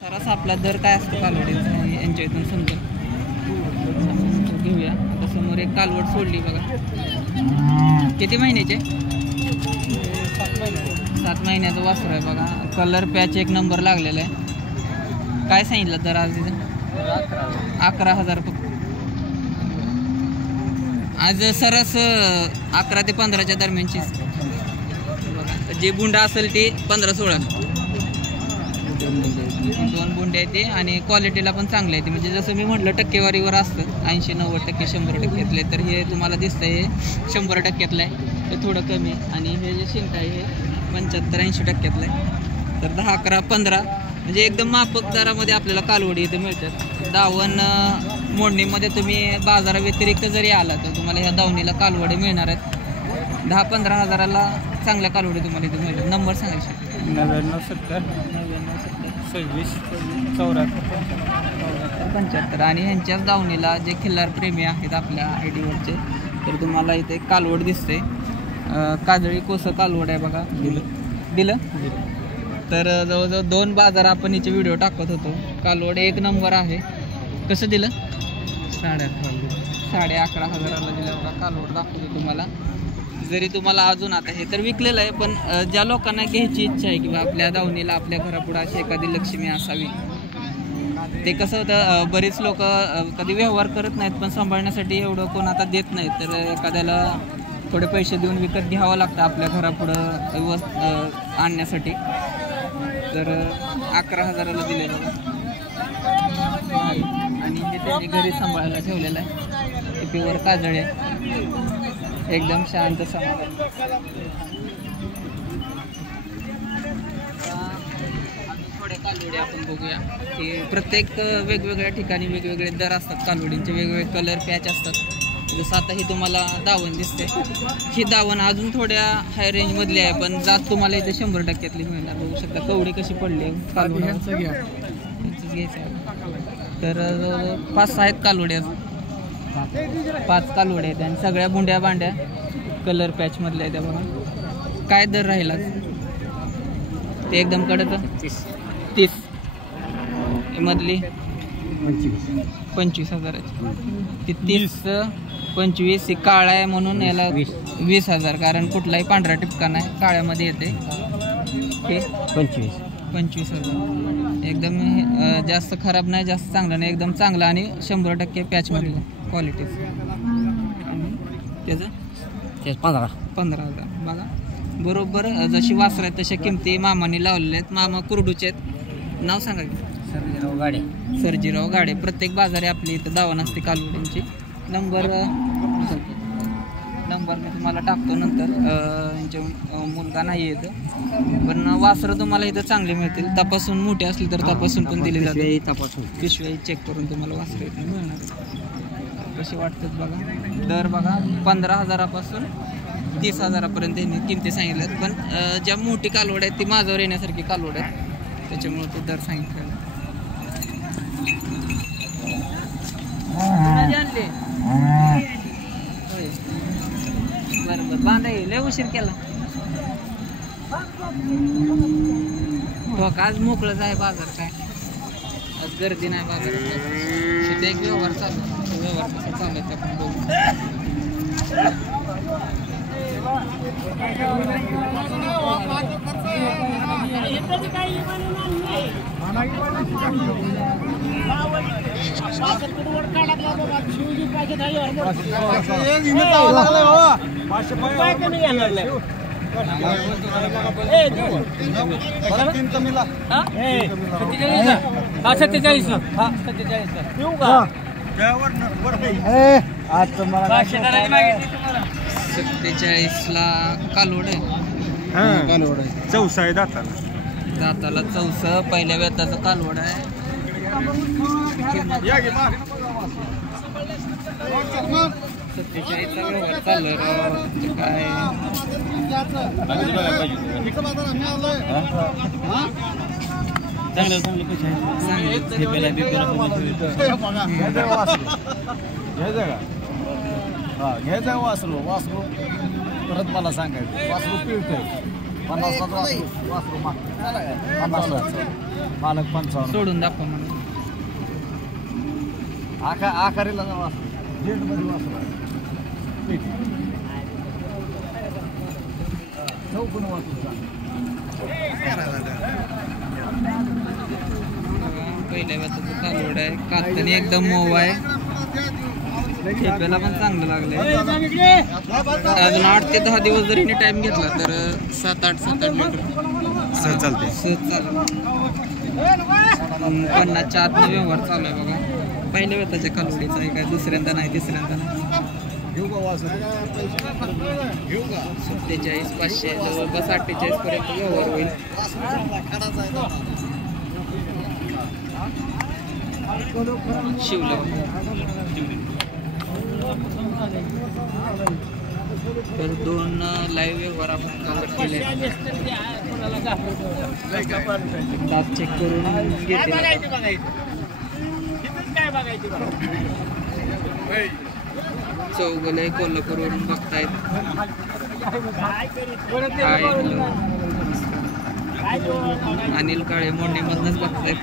सरस आपला दर काय असतो कालवडीचा यांच्या इथून समजेल. घेऊया. आता समोर एक कालवड सोडली बघा. किती महिन्याचे? 7 महिन्याचं वासर आहे बघा. कलर पॅच एक नंबर लागलेला आहे. काय सांगितलं दर आज तिथं? 11,000 फक्त. आज सरस 11 ते 15च्या दरम्यानची बघा. जे बुंडा असेल ते 15-16. 2 बुंडे आहेत ते आणि क्वालिटीला पण चांगले आहे. म्हणजे जसं मी म्हटलं टक्केवारीवर असतं 80-90% 100%तले, तर हे तुम्हाला दिसतंय 100%तलं आहे. ते थोडं कमी आहे. आणि हे जे शिंक आहे हे 75-80%तलं आहे. तर 10, 11, 15 म्हणजे एकदम माफक दरामध्ये आपल्याला कालवडी इथे मिळतात. दावण मोडणीमध्ये तुम्ही बाजाराव्यतिरिक्त जरी आला तर तुम्हाला ह्या दावणीला कालवडी मिळणार आहेत. 10-15 हजाराला चांगल्या कालवडी तुम्हाला इथे मिळतात. नंबर सांगायचे 9970-26-74-75. आणि ह्यांच्याच दावणीला जे खिल्लार प्रेमी आहेत आपल्या आयडीवरचे, तर तुम्हाला इथे कालवड दिसते. काजळी कोसं कालवड आहे बघा. दिलं तर जवळजवळ 2 बाजार आपण हिचे व्हिडिओ टाकत होतो. कालवड एक नंबर आहे. कसं दिलं? 11,500 दिलं बघा. कालवड दाखवतो तुम्हाला. जरी तुम्हाला अजून आता हे तर विकलेलं आहे, पण ज्या लोकांना घ्यायची इच्छा आहे किंवा आपल्या दावणीला आपल्या घरापुढं अशी एखादी लक्ष्मी असावी, ते कसं होतं बरीच लोक कधी व्यवहार करत नाहीत, पण सांभाळण्यासाठी एवढं कोण आता देत नाहीत. तर एखाद्याला थोडे पैसे देऊन विकत घ्यावं लागतं आपल्या घरापुढं आणण्यासाठी. तर 11,000 दिले बघा. आणि हे त्यांनी घरी सांभाळायला ठेवलेलं आहे. ते प्युअर काजळे एकदम शांत समाधान. थोडे कालवडी आपण बघूया की प्रत्येक वेगवेगळ्या ठिकाणी वेगवेगळे दर असतात. कालवडींचे वेगवेगळे कलर पॅच असतात. जसं आता ही तुम्हाला दावण दिसते. ही दावण अजून थोड्या हाय रेंजमधली आहे, पण जात तुम्हाला इथे 100%तली मिळणार. बघू शकता कवडी कशी पडली कालवड्यांचं घ्यायचं आहे. तर 5-6 आहेत कालवड्या. 5 कालवड्या आहेत आणि सगळ्या बुंड्या बांड्या कलर पॅच मधल्या आहेत बघा. काय दर राहिला ते एकदम कडक? 30 मधली 25,000. ती 30-25 काळा आहे म्हणून याला 20,000. कारण कुठलाही पांढरा टिपका नाही, काळ्यामध्ये येते. हे 25,000. एकदम जास्त खराब नाही, जास्त चांगलं नाही, एकदम चांगलं आणि 100% पॅचमध्ये क्वालिटी. त्याचं 15,000 बघा. बरोबर जशी वासर आहेत तशा किमती मामाने लावलेल्या आहेत. मामा कुरडूचे आहेत. नाव सांगा की? सर्जीराव गाडे. प्रत्येक बाजारी आपली इथं दावण असते कालवडींची. नंबर मी तुम्हाला टाकतो नंतर. मुलगा नाही येतं, पण वासरं तुम्हाला इथं चांगले मिळतील. तपासून मोठे असले तर तपासून पण दिले जाते. पिशवी चेक करून तुम्हाला वासरं इथं मिळणार. कसे वाटतात बघा. दर बघा 15,000पासून 30,000पर्यंत यांनी किमती सांगितल्यात. पण ज्या मोठी कालवड आहेत ती माझ्यावर येण्यासारखी कालवड आहेत, त्याच्यामुळे ते दर सांगितले. बरोबर बांधा लय उशीर केला. आज मोकळंच आहे बाजार. काय आज गर्दी नाही बाजारात. एक व्यवहार चालू. व्यवहार कसा चालू आहे ते आपण बघू. आज तुम्हाला 47ला कालवड आहे. कालवड आहे. चौसा आहे दाताला 4 पहिल्या वेताचं कालवड आहे. 47चा व्यवहार चालू आहे. काय घ्यायचं वासरू परत मला सांगायचं. वासरू पिळतंय मालक 55 सोडून दाखवा म्हणून आकारीला डेट मध्ये वासरू पहिल्या वेळाचं कालवड आहे. कातनी एकदम मऊ आहे. ठेप्याला पण चांगलं लागलंय. अजून 8 ते 10 दिवस जरी टाइम घेतला तर 7-8 लिटर सहज चालते. सहज चालेल. 50च्या आतनं व्यवहार चालू आहे बघा. पहिल्या वेळाच्या कालवडीचा आहे काय, दुसऱ्यांदा नाही, तिसऱ्यांदा नाही. 47,500 जवळपास 48 पर्यंत व्यवहार होईल. शिवला तर 2 लाईव्ह व्यवहार आपण कव्हर केले. दात चेक करून घेते. चौगले कोल्हापूरवरून बघतायत. अनिल काळे मोंडीमधनच बघतायत.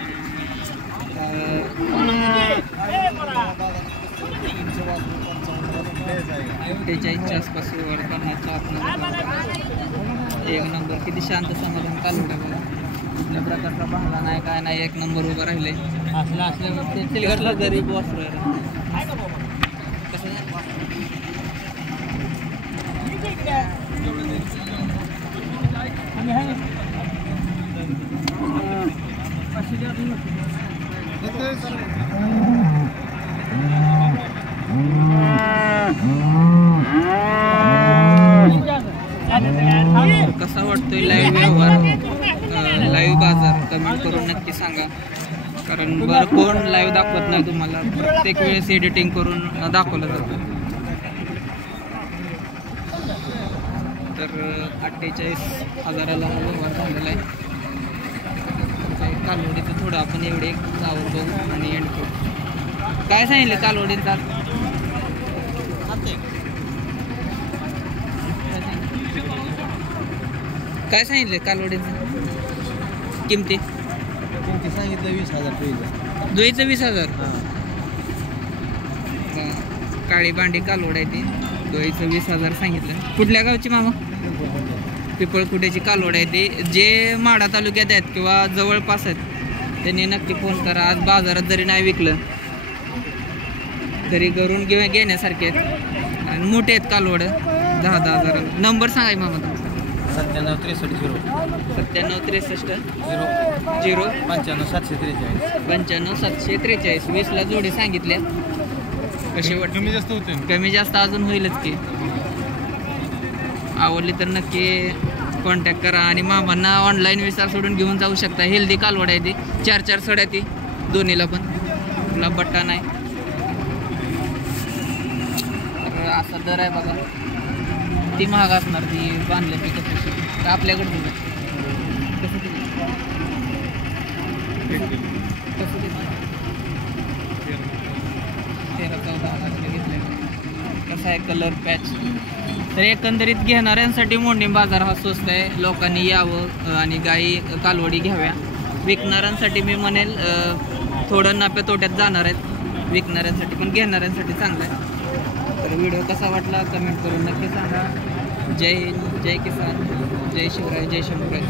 48च्या आसपास व्यवहार करण्याच्या आतमध्ये 1 नंबर. किती शांत समाधान कालवडे बघा. कुठल्या प्रकारचा भांडला नाही काय नाही, 1 नंबर उभं राहिले. असल्यावर ते चिलगडला गरीब वासरू आहे. कसा वाटतोय लाईव्ह व्यवहार, लाईव्ह बाजार कमेंट करून नक्की सांगा. कारण बरं कोण लाईव्ह दाखवत नाही तुम्हाला. प्रत्येक वेळेस एडिटिंग करून दाखवलं जातं. तर 48,000ला व्यवहार झालेला आहे. कालवडीचं थोडं आपण एवढे जाऊन बघू आणि एंड करू. काय सांगितलं कालवडींचा? काय सांगितलं कालवडींचं किमती? सांगितलं 20,000. दोईचं 20,000. काळी बांडी कालवड आहे ती. दोईचं 20,000 सांगितलं. कुठल्या गावची मामा? पिपळकुट्याची कालवड आहे ती. जे माढा तालुक्यात आहेत किंवा जवळपास आहेत त्यांनी नक्की फोन करा. आज बाजारात जरी नाही विकलं तरी घरून घेण्यासारखे आहेत आणि मोठे आहेत कालवड. 10,000. नंबर सांगाय मामा तुमचा? 9763 0 95 743 20ला जोडी सांगितल्या. कसे वाटत? कमी जास्त होते. कमी जास्त अजून होईलच की. आवडली तर नक्की कॉन्टॅक्ट करा आणि मामांना ऑनलाईन विचार सोडून घेऊन जाऊ शकता. हेल्दी कालवड आहे ती. 4 सड्या ती दोन्हीला पण. तुला बट्टा नाही. तर असा दर आहे बघा. ती महाग असणार ती बांधल्या की कशी आपल्याकडे दिलं कसं दिलं 13-14 घेतलं. कसा आहे कलर पॅच. तर एकंदरीत घेणाऱ्यांसाठी मोंडीम बाजार हा स्वस्त आहे. लोकांनी यावं आणि गाई कालवडी घ्याव्या. विकणाऱ्यांसाठी मी म्हणेल थोडं नफ्या तोट्यात जाणार आहेत. विकणाऱ्यांसाठी पण घेणाऱ्यांसाठी चांगलं आहे. तर व्हिडिओ कसा वाटला कमेंट करून नक्की सांगा. जय हिंद, जय किसान, जय शिवराय, जय शंभूराय.